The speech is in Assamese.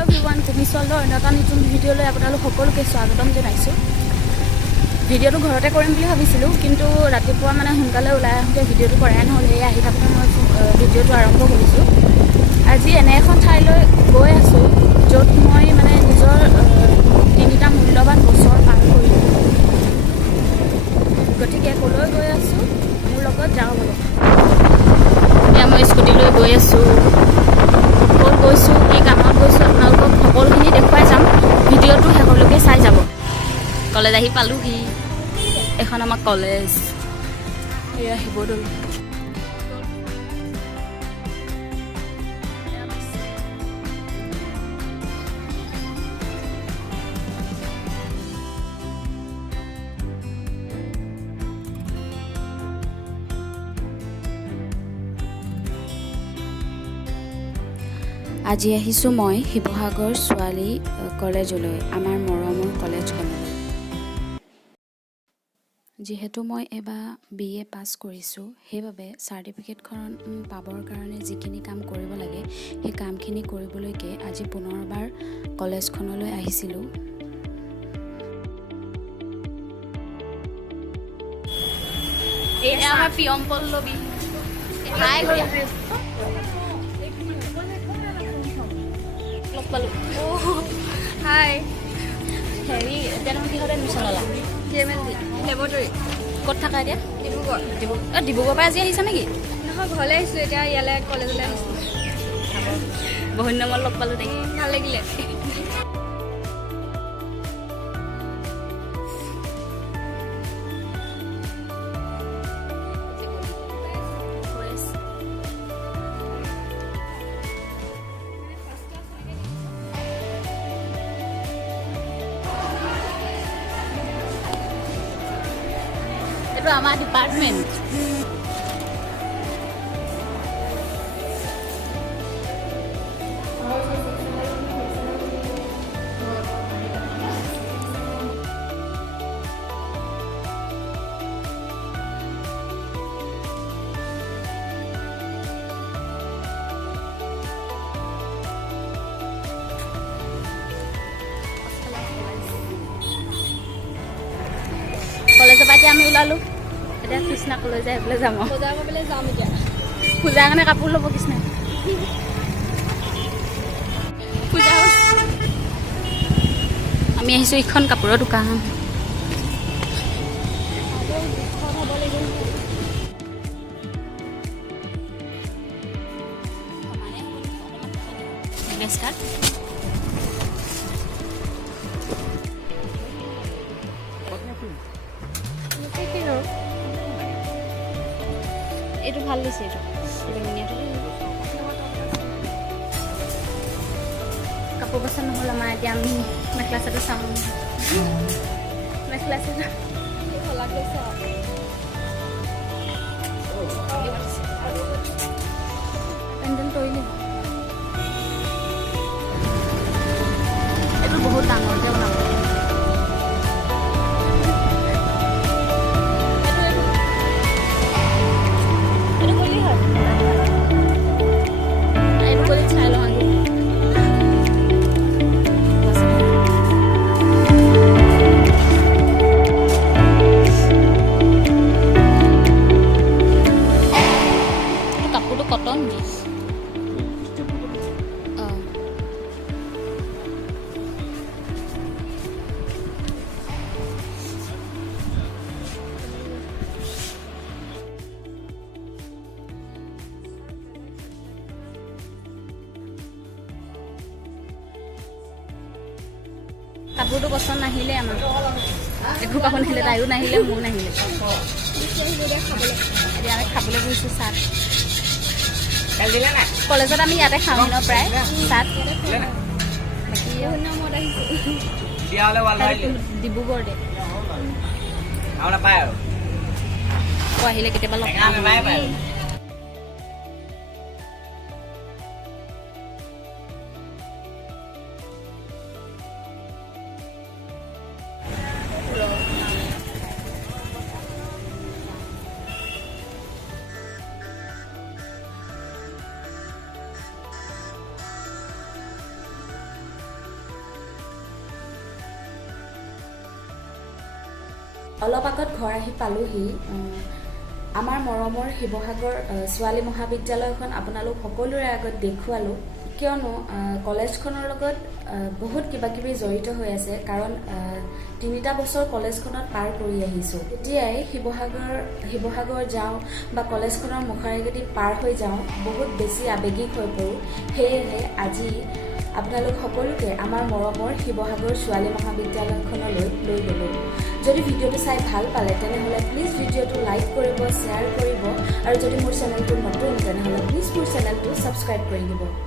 হেল্ল' এভৰিৱান, কুমিচলৰ অন্য এটা নতুন ভিডিঅ'লৈ আপোনালোক সকলোকে স্বাগতম জনাইছোঁ। ভিডিঅ'টো ঘৰতে কৰিম বুলি ভাবিছিলোঁ, কিন্তু ৰাতিপুৱা মানে সোনকালে ওলাই আহোঁতে ভিডিঅ'টো কৰাই নহ'ল। সেয়ে আহি থাকোঁতে মই ভিডিঅ'টো আৰম্ভ কৰিছোঁ। আজি এনে এখন ঠাইলৈ গৈ আছোঁ, য'ত মই মানে নিজৰ 3টা মূল্যৱান বছৰ পাৰ কৰিলোঁ। গতিকে ক'লৈ গৈ আছোঁ, মোৰ লগত যাওঁ বলক। এতিয়া মই স্কুটি লৈ গৈ আছোঁ। ক'ত গৈছোঁ, কি কামত গৈছোঁ, আপোনালোকক সকলোখিনি দেখুৱাই যাম। ভিডিঅ'টো শেষলৈকে চাই যাব। কলেজ আহি পালোহি। এখন আমাৰ কলেজ, এয়া শিৱদৌল। আজি আহিছোঁ মই শিৱসাগৰ ছোৱালী কলেজলৈ, আমাৰ মৰমৰ কলেজখনলৈ। যিহেতু মই এবাৰ BA পাছ কৰিছোঁ, সেইবাবে চাৰ্টিফিকেটখন পাবৰ কাৰণে যিখিনি কাম কৰিব লাগে, সেই কামখিনি কৰিবলৈকে আজি পুনৰবাৰ কলেজখনলৈ আহিছিলোঁ। এয়া আমাৰ প্ৰিয়ম পল্লৱী। হাই কৰি লগ পালোঁ। হাই। হেৰি, এতিয়া তুমি কিহত এডমিশ্যন ল'লা? লেবৰেটৰী। ক'ত থাকা এতিয়া? ডিব্ৰুগড়। ডিব্ৰুগড়ৰ পৰা আজি আহিছা নেকি? নহয়, ঘৰলৈ আহিছিলোঁ, এতিয়া ইয়ালৈ কলেজলৈ আহিছোঁ। বহুত দিনৰ মূৰত লগ পালোঁ দেই। ভাল লাগিলে। এইটো আমাৰ ডিপাৰ্টমেণ্ট। কলেজৰ পৰা এতিয়া আমি ওলালোঁ। এতিয়া কৃষ্ণা কলৈ যায় সেইফালে যাম। বজাৰ কৰিবলৈ যাম এতিয়া। পূজাৰ কাৰণে কাপোৰ ল'ব কৃষ্ণা। পূজা আমি আহিছোঁ ইখন কাপোৰৰ দোকান। এইটো ভাল দিছে, এইটো কাপোৰ পচন্দ নহ'ল আমাৰ। এতিয়া আমি মেখেলা চাদৰ চাওঁ। মেখেলা চাদৰ পেণ্ডেল তৰিলে। এইটো বহুত ডাঙৰকৈ বনাব। কাপোৰটো পচন্দ নাহিলে আমাৰ। একো কাপোৰ নাহিলে, তাইও নাহিলে, মোৰো নাহিলে। এতিয়া আমি খাবলৈ গৈছোঁ চাট। কলেজত আমি ইয়াতে খাওঁ ন প্ৰায় চাট। ডিব্ৰুগড়তে আহিলে কেতিয়াবা লগ পাওঁ। অলপ আগত ঘৰ আহি পালোহি আমাৰ মৰমৰ শিৱসাগৰ ছোৱালী মহাবিদ্যালয়খন আপোনালোক সকলোৰে আগত দেখুৱালোঁ কিয়নো কলেজখনৰ লগত বহুত কিবা কিবি জড়িত হৈ আছে কাৰণ 3টা বছৰ কলেজখনত পাৰ কৰি আহিছোঁ এতিয়াই শিৱসাগৰ যাওঁ বা কলেজখনৰ মুখাৰেগেদি পাৰ হৈ যাওঁ বহুত বেছি আৱেগিক হৈ পৰোঁ সেয়েহে আজি আপোনালোক সকলোকে আমাৰ মৰমৰ শিৱসাগৰ ছোৱালী মহাবিদ্যালয়খনলৈ লৈ গ'লোঁ যদি ভিডিঅ'টো চাই ভাল পালে তেনেহ'লে প্লিজ ভিডিঅ'টো লাইক কৰিব শ্বেয়াৰ কৰিব আৰু যদি মোৰ চেনেলটো নতুন তেনেহ'লে প্লিজ মোৰ চেনেলটো ছাবস্ক্ৰাইব কৰি দিব